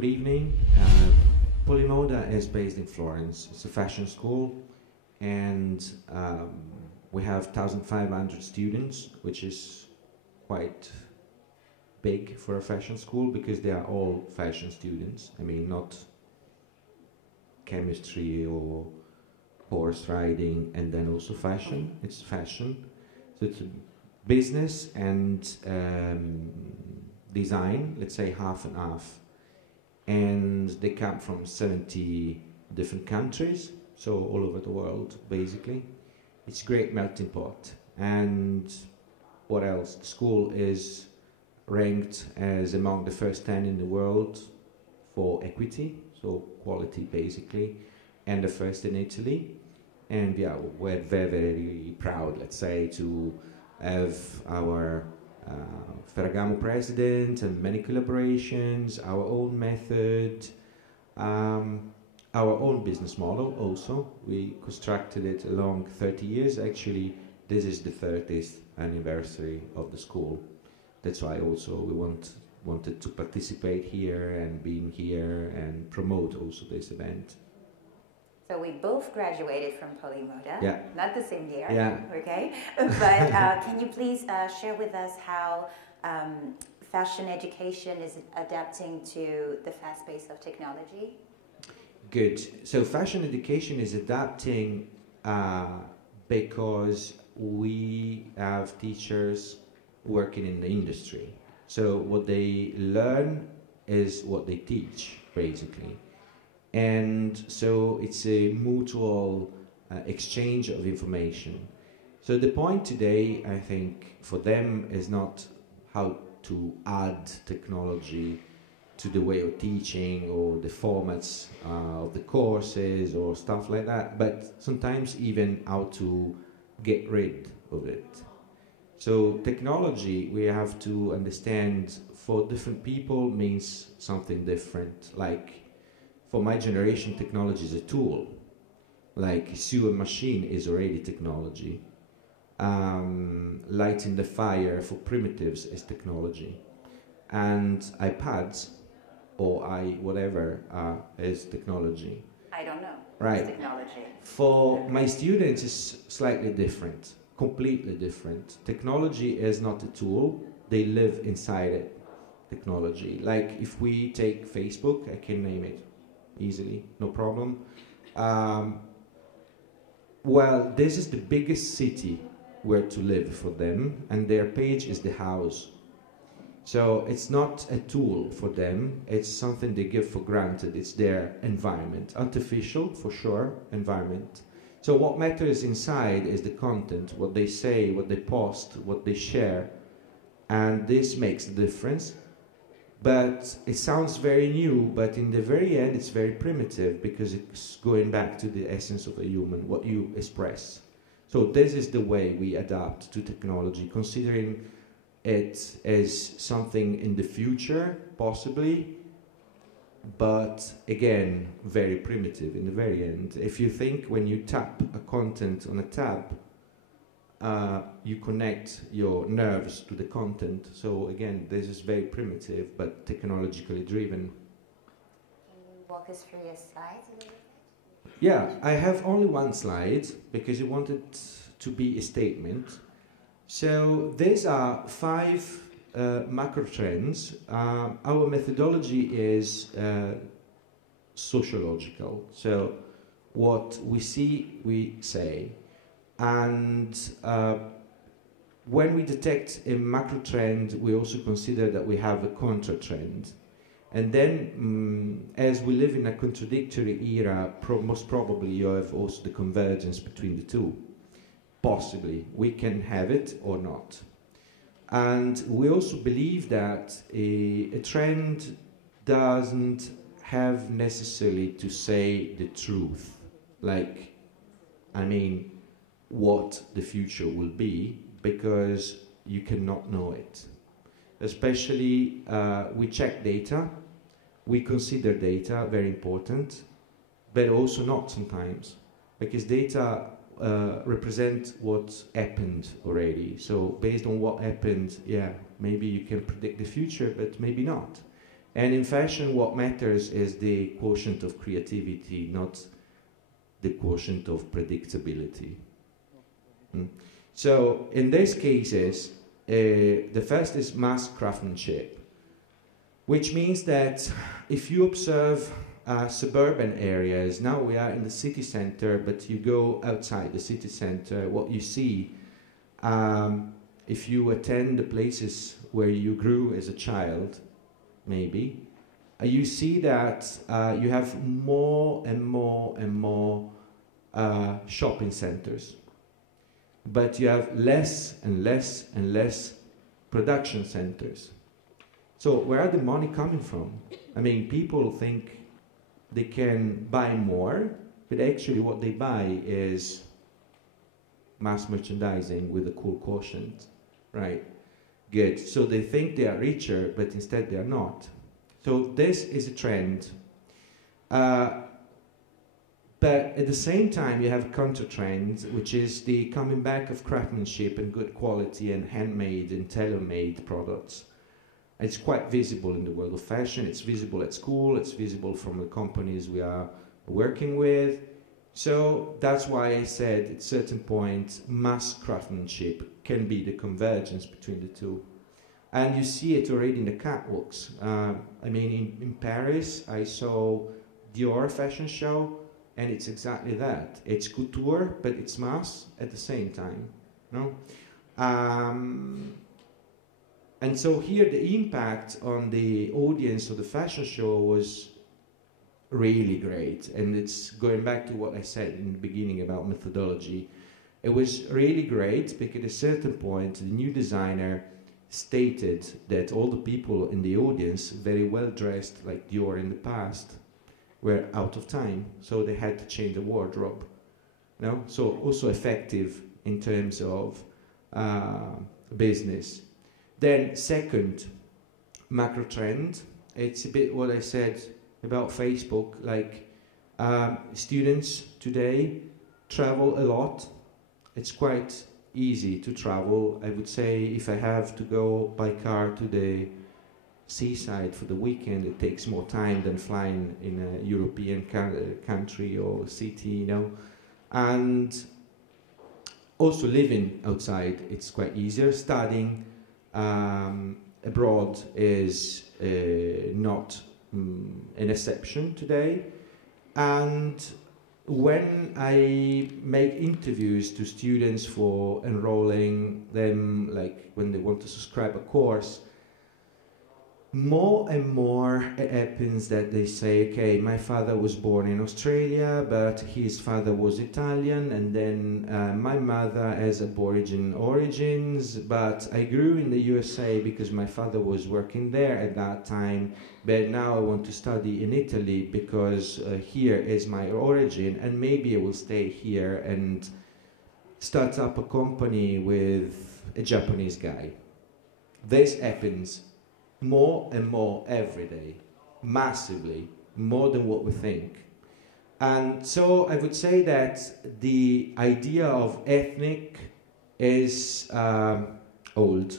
Good evening. Polimoda is based in Florence. It's a fashion school, and we have 1,500 students, which is quite big for a fashion school because they are all fashion students. I mean, not chemistry or horse riding and then also fashion. It's fashion. So it's a business and design, let's say half and half. And they come from 70 different countries, so all over the world, basically. It's a great melting pot. And what else? The school is ranked as among the first 10 in the world for equity, so quality, basically, and the first in Italy. And yeah, we're very, very proud, let's say, to have our Ferragamo president and many collaborations, our own method, our own business model also. We constructed it along 30 years. Actually, this is the 30th anniversary of the school. That's why also we wanted to participate here and being here and promote also this event. So we both graduated from Polimoda, yeah. Not the same year, yeah. Okay? But can you please share with us how fashion education is adapting to the fast pace of technology? Good. So fashion education is adapting because we have teachers working in the industry. So what they learn is what they teach, basically. And so it's a mutual exchange of information. So the point today, I think, for them is not how to add technology to the way of teaching or the formats of the courses or stuff like that, but sometimes even how to get rid of it. So technology, we have to understand, for different people means something different. Like, for my generation, technology is a tool. Like sewing machine is already technology. Lighting the fire for primitives is technology. And iPads or whatever is technology. I don't know. Right. It's technology. For my students, it's slightly different, completely different. Technology is not a tool. They live inside it, technology. Like if we take Facebook, I can name it easily, no problem. Well, this is the biggest city where to live for them, and their page is the house. So it's not a tool for them, it's something they give for granted. It's their environment, artificial for sure, environment. So what matters inside is the content, what they say, what they post, what they share, and this makes the difference. But it sounds very new, but in the very end it's very primitive because it's going back to the essence of a human, what you express. So this is the way we adapt to technology, considering it as something in the future, possibly, but again, very primitive in the very end. If you think when you tap a content on a tab, you connect your nerves to the content. So again, this is very primitive, but technologically driven. Can you walk us through your slides a little bit? Yeah, I have only one slide because I wanted to be a statement. So these are 5 macro trends. Our methodology is sociological. So what we see, we say. And when we detect a macro trend, we also consider that we have a contra trend. And then, as we live in a contradictory era, most probably you have also the convergence between the two. Possibly, we can have it or not. And we also believe that a trend doesn't have necessarily to say the truth. Like, I mean, what the future will be, because you cannot know it. Especially, we check data, we consider data very important, but also not sometimes, because data represent what happened already. So based on what happened, yeah, maybe you can predict the future, but maybe not. And in fashion, what matters is the quotient of creativity, not the quotient of predictability. So in these cases, the first is mass craftsmanship, which means that if you observe suburban areas, now we are in the city center, but you go outside the city center, what you see, if you attend the places where you grew as a child, maybe, you see that you have more and more and more shopping centers, but you have less and less and less production centers. So where are the money coming from? I mean, people think they can buy more, but actually what they buy is mass merchandising with a cool quotient, right? Good. So they think they are richer, but instead they are not. So this is a trend. But at the same time, you have a counter-trend, which is the coming back of craftsmanship and good quality and handmade and tailor-made products. It's quite visible in the world of fashion. It's visible at school. It's visible from the companies we are working with. So that's why I said at a certain point, mass craftsmanship can be the convergence between the two. And you see it already in the catwalks. I mean, in Paris, I saw Dior fashion show, and it's exactly that. It's couture, but it's mass at the same time. No? And so here the impact on the audience of the fashion show was really great. And it's going back to what I said in the beginning about methodology. It was really great because at a certain point, the new designer stated that all the people in the audience, very well dressed like Dior in the past, were out of time. So they had to change the wardrobe. No? So also effective in terms of business. Then second, macro trend. It's a bit what I said about Facebook, like students today travel a lot. It's quite easy to travel. I would say if I have to go by car to the seaside for the weekend, it takes more time than flying in a European country or city, you know. And also living outside, it's quite easier. Studying abroad is not an exception today. And when I make interviews to students for enrolling them, like when they want to subscribe a course, more and more it happens that they say, okay, my father was born in Australia, but his father was Italian, and then my mother has Aboriginal origins, but I grew in the USA because my father was working there at that time, but now I want to study in Italy because here is my origin, and maybe I will stay here and start up a company with a Japanese guy. This happens more and more every day, massively, more than what we think. And so I would say that the idea of ethnic is old.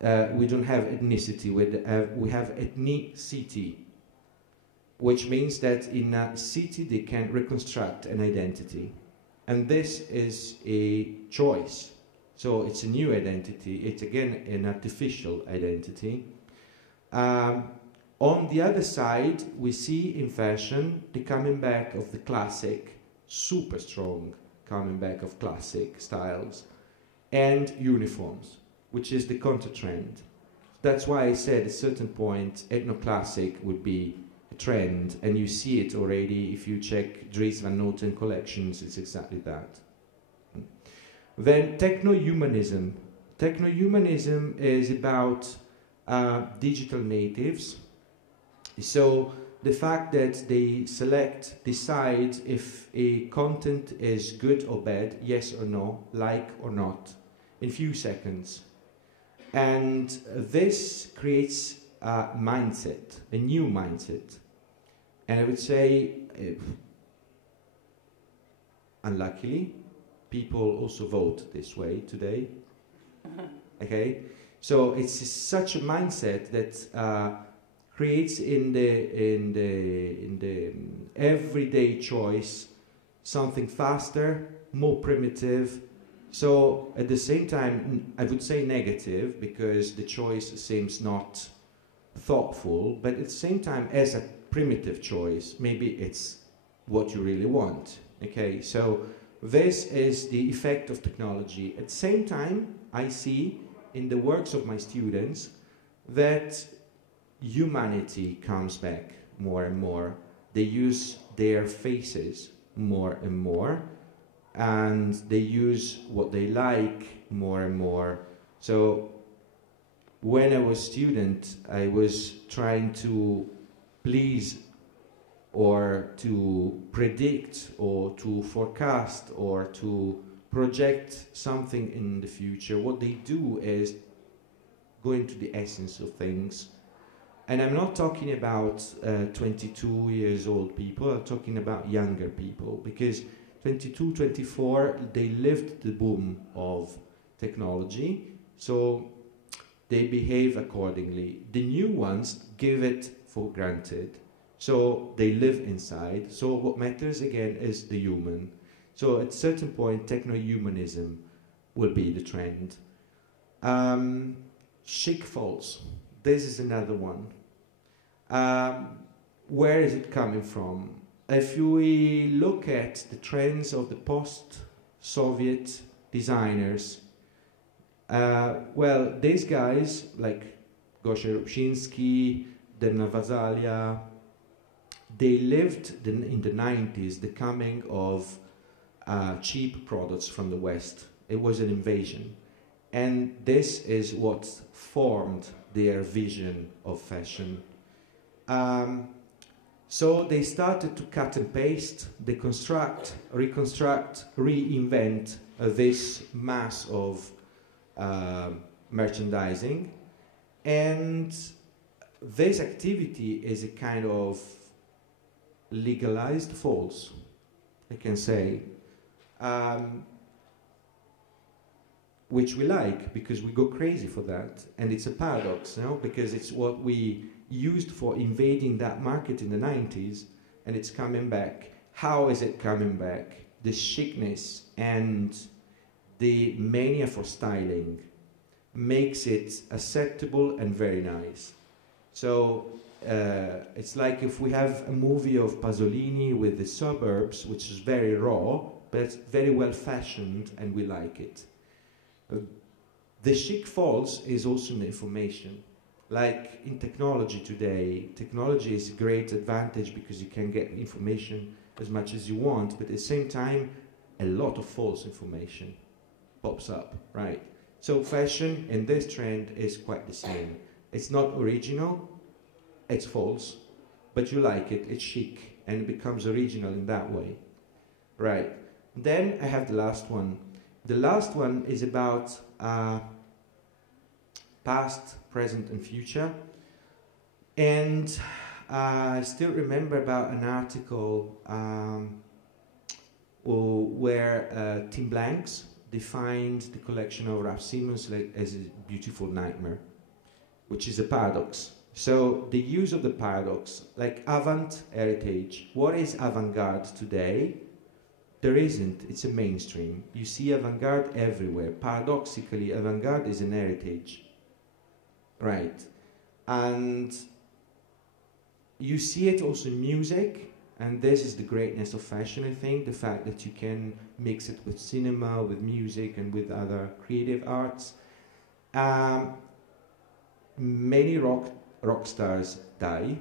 We don't have ethnicity, we have ethnicity, which means that in a city they can reconstruct an identity. And this is a choice. So it's a new identity, it's again an artificial identity. On the other side, we see in fashion the coming back of the classic, super strong coming back of classic styles, and uniforms, which is the counter-trend. That's why I said at a certain point, ethno-classic would be a trend, and you see it already if you check Dries Van Noten collections, it's exactly that. Then techno-humanism. Techno-humanism is about digital natives. So the fact that they decide if a content is good or bad, yes or no, like or not, in few seconds. And this creates a mindset, a new mindset. And I would say, unluckily, people also vote this way today. Okay? So it's such a mindset that creates in the everyday choice something faster, more primitive. So at the same time, I would say negative because the choice seems not thoughtful, but at the same time, as a primitive choice, maybe it's what you really want. Okay, so this is the effect of technology. At the same time, I see in the works of my students that humanity comes back more and more. They use their faces more and more, and they use what they like more and more. So when I was a student, I was trying to please or to predict or to forecast or to project something in the future. What they do is go into the essence of things. And I'm not talking about 22 years old people, I'm talking about younger people, because 22, 24, they lived the boom of technology, so they behave accordingly. The new ones give it for granted, so they live inside. So what matters again is the human. So at a certain point, techno-humanism will be the trend. Chic false. This is another one. Where is it coming from? If we look at the trends of the post-Soviet designers, well, these guys like Gosha Rubchinsky, Demna Vasalia, they lived in the 90s the coming of cheap products from the West. It was an invasion. And this is what formed their vision of fashion. So they started to cut and paste, deconstruct, reconstruct, reinvent this mass of merchandising. And this activity is a kind of legalized false, I can say, which we like because we go crazy for that. And it's a paradox, you know, because it's what we used for invading that market in the 90s, and it's coming back. How is it coming back? The chicness and the mania for styling makes it acceptable and very nice. So it's like if we have a movie of Pasolini with the suburbs, which is very raw, but very well fashioned, and we like it. The chic false is also an information. Like in technology today, technology is a great advantage because you can get information as much as you want, but at the same time, a lot of false information pops up, right? So fashion in this trend is quite the same. It's not original, it's false, but you like it, it's chic, and it becomes original in that way, right? Then I have the last one. The last one is about past, present, and future. And I still remember about an article where Tim Blanks defined the collection of Raf Simons as a beautiful nightmare, which is a paradox. So the use of the paradox, like avant heritage. What is avant-garde today? There isn't, it's a mainstream. You see avant-garde everywhere. Paradoxically, avant-garde is an heritage. Right. And you see it also in music, and this is the greatness of fashion, I think, the fact that you can mix it with cinema, with music, and with other creative arts. Many rock stars die.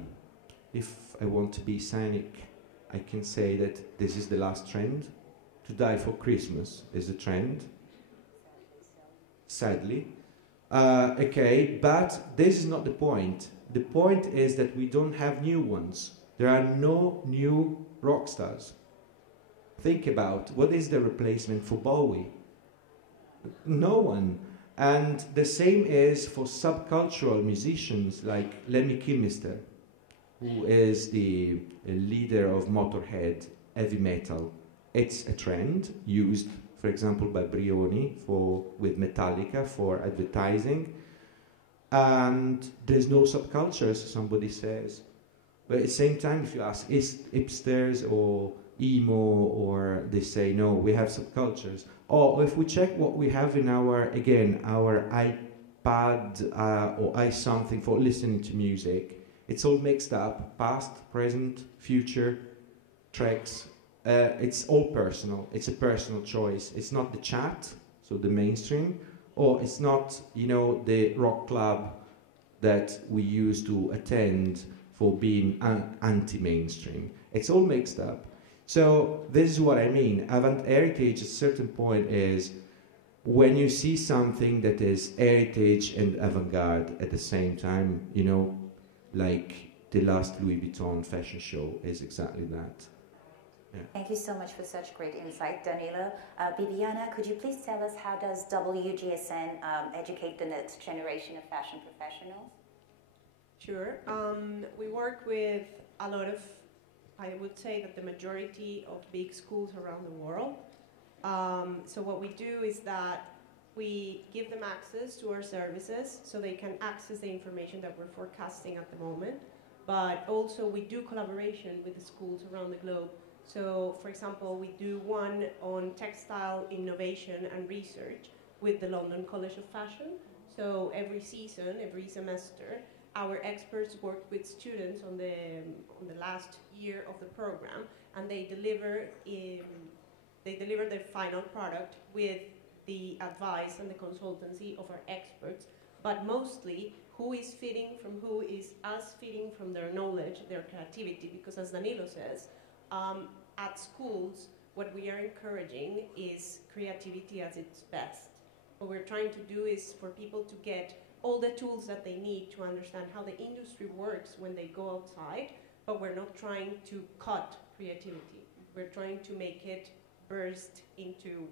If I want to be cynic, I can say that this is the last trend. To die for Christmas is a trend, sadly. Okay, but this is not the point. The point is that we don't have new ones. There are no new rock stars. Think about what is the replacement for Bowie? No one. And the same is for subcultural musicians like Lemmy Kilmister, who is the leader of Motorhead, heavy metal. It's a trend used, for example, by Brioni with Metallica for advertising. and there's no subculture, as somebody says. But at the same time, if you ask is hipsters or emo, or they say no, we have subcultures. Or if we check what we have in our, again, our iPad or iSomething for listening to music, it's all mixed up, past, present, future, tracks. It's all personal. It's a personal choice. It's not the chat, so the mainstream, or it's not, you know, the rock club that we used to attend for being anti-mainstream. It's all mixed up. So this is what I mean. Avant heritage at a certain point is when you see something that is heritage and avant-garde at the same time, you know, like the last Louis Vuitton fashion show is exactly that. Yeah. Thank you so much for such great insight, Danilo. Bibiana, could you please tell us how does WGSN educate the next generation of fashion professionals? Sure. We work with a lot of, I would say that the majority of big schools around the world. So what we do is that we give them access to our services so they can access the information that we're forecasting at the moment. But also we do collaboration with the schools around the globe. So for example, we do one on textile innovation and research with the London College of Fashion. So every season, every semester, our experts work with students on the last year of the program, and they deliver their final product with the advice and the consultancy of our experts, but mostly who is fitting from who is us fitting from their knowledge, their creativity, because as Danilo says, at schools, what we are encouraging is creativity at its best. What we're trying to do is for people to get all the tools that they need to understand how the industry works when they go outside, but we're not trying to cut creativity. We're trying to make it burst into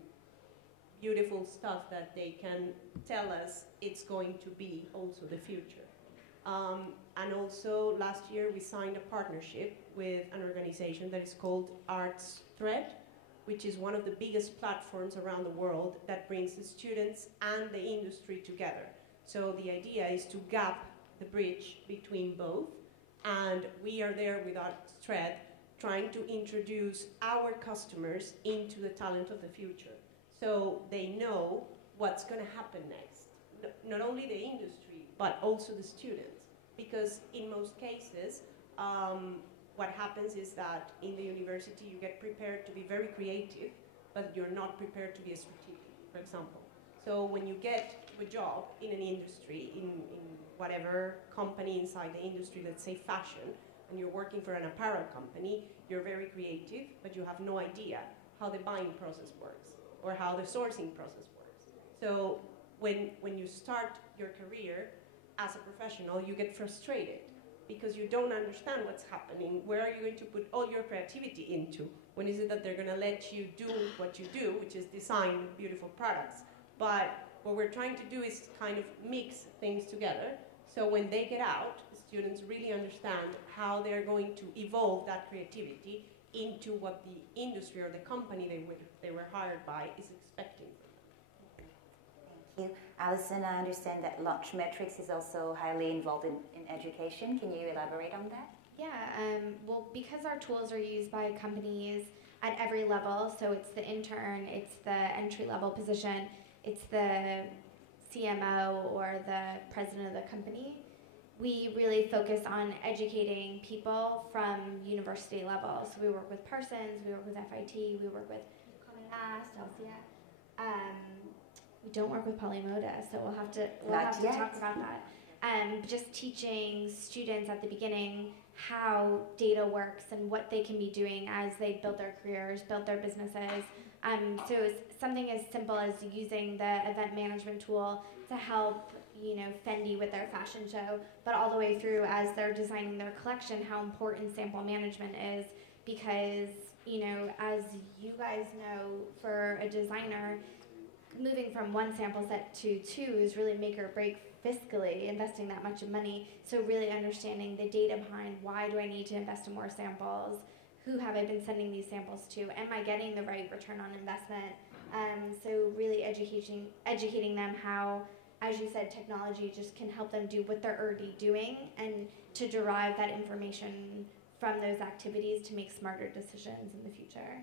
beautiful stuff that they can tell us it's going to be also the future. And also last year we signed a partnership with an organization that is called Arts Thread, which is one of the biggest platforms around the world that brings the students and the industry together. So the idea is to gap the bridge between both, and we are there with Arts Thread trying to introduce our customers into the talent of the future. So they know what's going to happen next. Not only the industry, but also the students. Because in most cases, what happens is that in the university you get prepared to be very creative, but you're not prepared to be a strategic, for example. So when you get a job in an industry, in whatever company inside the industry, let's say fashion, and you're working for an apparel company, you're very creative, but you have no idea how the buying process works or how the sourcing process works. So when you start your career as a professional, you get frustrated because you don't understand what's happening. Where are you going to put all your creativity into? When is it that they're going to let you do what you do, which is design beautiful products? But what we're trying to do is kind of mix things together. So when they get out, the students really understand how they're going to evolve that creativity into what the industry or the company they were hired by is expecting. Thank you. Alison, I understand that Launchmetrics is also highly involved in education. Can you elaborate on that? Yeah, well, because our tools are used by companies at every level, so it's the intern, it's the entry-level position, it's the CMO or the president of the company, we really focus on educating people from university level. So we work with Parsons, we work with FIT, we work with Mass, LCF. We don't work with Polimoda, so we'll have to talk about that. Just teaching students at the beginning how data works and what they can be doing as they build their careers, build their businesses. So it's something as simple as using the event management tool to help, Fendi with their fashion show, but all the way through as they're designing their collection, how important sample management is, because, as you guys know, for a designer, moving from one sample set to two is really make or break fiscally, investing that much money. So really understanding the data behind why do I need to invest in more samples? Who have I been sending these samples to? Am I getting the right return on investment? So really educating them how as you said, technology just can help them do what they're already doing and to derive that information from those activities to make smarter decisions in the future.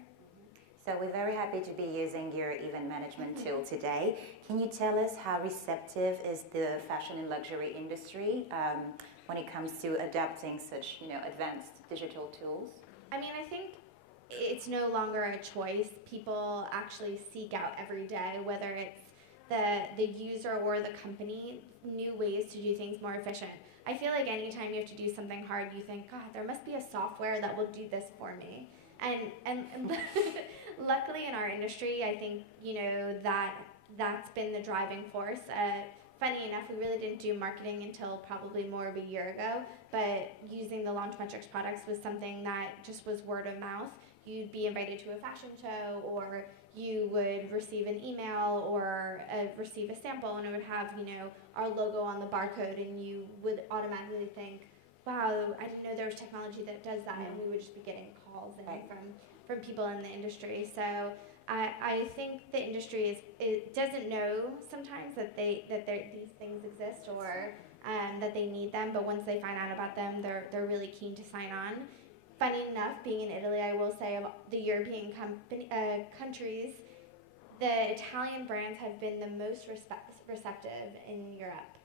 So we're very happy to be using your event management tool today. Can you tell us how receptive is the fashion and luxury industry when it comes to adapting such, advanced digital tools? I mean, I think it's no longer a choice. People actually seek out every day, whether it's the user or the company, new ways to do things more efficient. I feel like anytime you have to do something hard, you think, God, there must be a software that will do this for me. And luckily in our industry, I think, that's been the driving force. Funny enough, we really didn't do marketing until probably more of a year ago, but using the Launchmetrics products was something that just was word of mouth. You'd be invited to a fashion show, or you would receive an email or receive a sample, and it would have, our logo on the barcode, and you would automatically think, wow, I didn't know there was technology that does that, and we would just be getting calls from people in the industry. So I think the industry doesn't know sometimes that these things exist or that they need them, but once they find out about them, they're really keen to sign on. Funny enough, being in Italy, I will say of the European countries, the Italian brands have been the most receptive in Europe.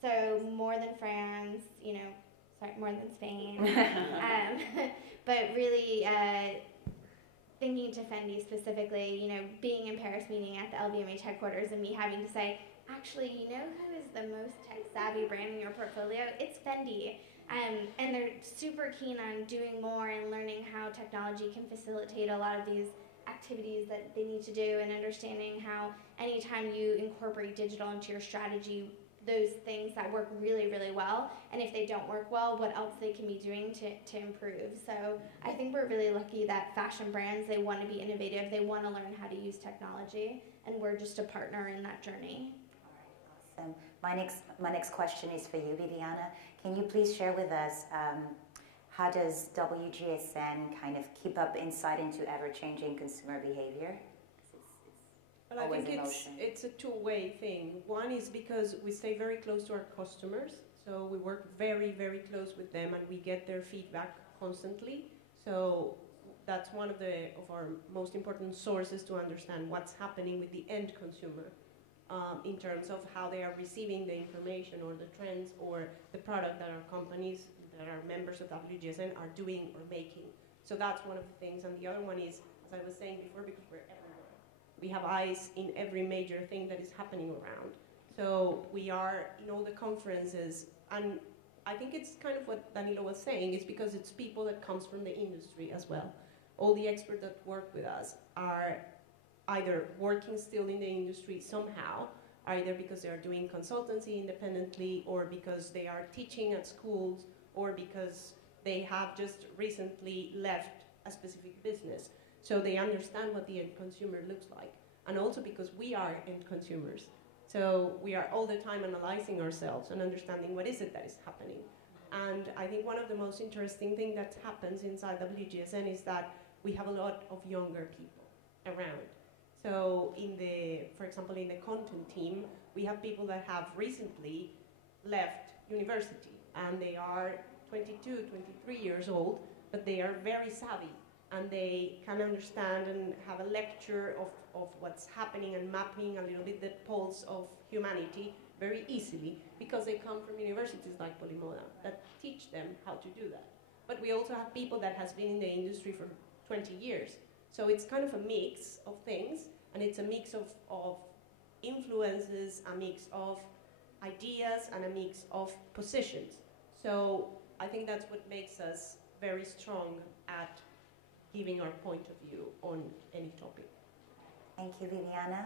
So more than France, more than Spain. But really thinking to Fendi specifically, being in Paris, meeting at the LVMH headquarters, and me having to say, actually, who is the most tech-savvy brand in your portfolio? It's Fendi. And they're super keen on doing more and learning how technology can facilitate a lot of these activities that they need to do, and understanding how anytime you incorporate digital into your strategy, those things that work really, really well, and if they don't work well, what else they can be doing to improve. So I think we're really lucky that fashion brands, they want to be innovative, they want to learn how to use technology, and we're just a partner in that journey. All right, awesome. My next question is for you, Bibiana. Can you please share with us how does WGSN kind of keep up insight into ever-changing consumer behavior? Well, I think it's a two-way thing. One is because we stay very close to our customers, so we work very, very close with them, and we get their feedback constantly. So that's one of our most important sources to understand what's happening with the end consumer in terms of how they are receiving the information or the trends or the product that our companies that are members of WGSN are doing or making. So that's one of the things. And the other one is, as I was saying before, because we're everywhere. We have eyes in every major thing that is happening around. So we are in all the conferences, and I think it's kind of what Danilo was saying, it's because it's people that comes from the industry as well. All the experts that work with us are either working still in the industry somehow, either because they are doing consultancy independently, or because they are teaching at schools, or because they have just recently left a specific business. So they understand what the end consumer looks like. And also because we are end consumers. So we are all the time analyzing ourselves and understanding what is it that is happening. And I think one of the most interesting things that happens inside WGSN is that we have a lot of younger people around. So for example, in the content team, we have people that have recently left university, and they are 22, 23 years old, but they are very savvy, and they can understand and have a lecture of what's happening and mapping a little bit the pulse of humanity very easily, because they come from universities like Polimoda that teach them how to do that. But we also have people that has been in the industry for 20 years. So it's kind of a mix of things, and it's a mix of influences, a mix of ideas, and a mix of positions. So I think that's what makes us very strong at giving our point of view on any topic. Thank you, Bibiana.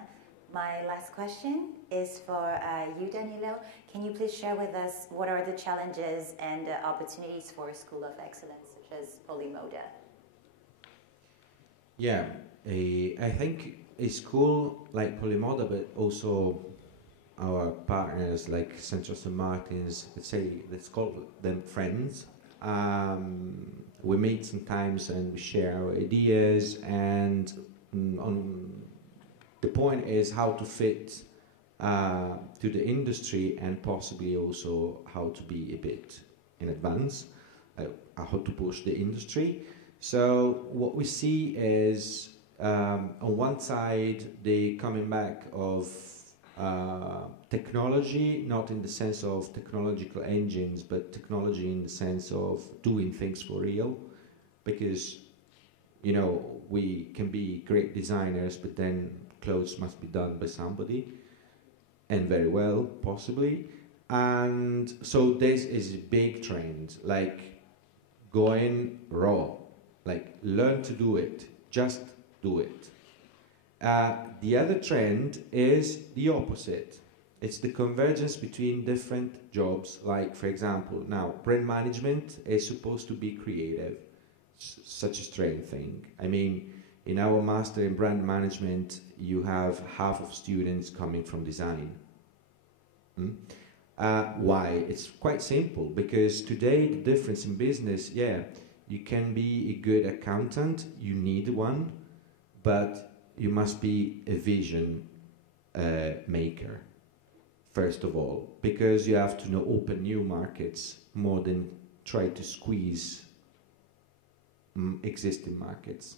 My last question is for you, Danilo. Can you please share with us what are the challenges and opportunities for a school of excellence such as Polimoda? Yeah, I think a school like Polimoda, but also our partners like Central St. Martin's, let's call them friends. We meet sometimes and we share our ideas, and the point is how to fit to the industry, and possibly also how to be a bit in advance, how to push the industry. So what we see is, on one side, the coming back of technology, not in the sense of technological engines, but technology in the sense of doing things for real, because, you know, we can be great designers, but then clothes must be done by somebody, and very well, possibly. And so this is a big trend, like going raw, like learn to do it, just do it. The other trend is the opposite. It's the convergence between different jobs, like, for example, now brand management is supposed to be creative, such a strange thing. I mean, in our master in brand management, you have half of students coming from design. Why? It's quite simple, because today the difference in business, yeah, you can be a good accountant, you need one, but you must be a vision maker, first of all, because you have to open new markets more than try to squeeze existing markets.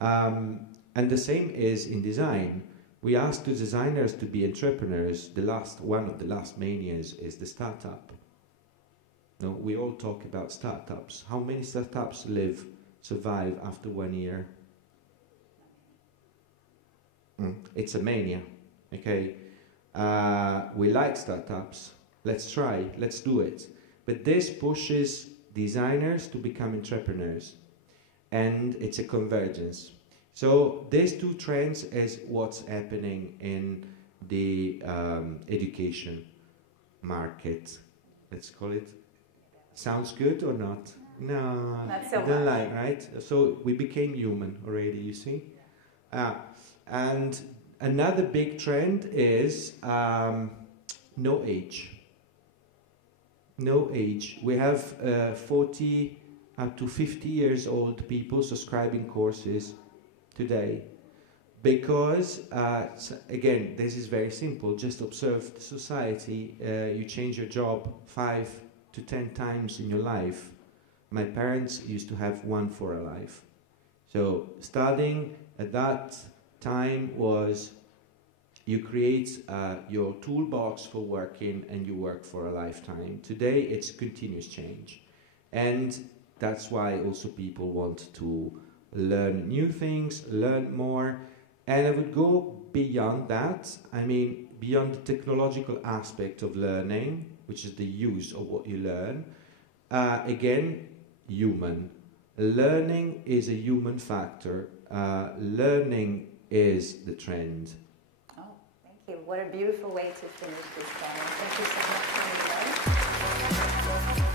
And the same is in design. We ask the designers to be entrepreneurs. One of the last manias is the startup. No, we all talk about startups. How many startups survive after 1 year? It's a mania, okay? We like startups. Let's try, let's do it. But this pushes designers to become entrepreneurs. And it's a convergence. So these two trends is what's happening in the education market. Let's call it. Sounds good or not? No, not so don't much. like, right? So we became human already, you see? And another big trend is no age. No age. We have 40 up to 50 years old people subscribing courses today, because again, this is very simple. Just observe the society. You change your job 5 to 10 times in your life. My parents used to have one for a life. So studying at that time was, you create your toolbox for working, and you work for a lifetime. Today it's continuous change, and that's why also people want to learn new things, learn more. And I would go beyond that. I mean, beyond the technological aspect of learning, which is the use of what you learn. Again, human. Learning is a human factor. Learning is the trend. Oh, thank you. What a beautiful way to finish this panel. Thank you so much for your time.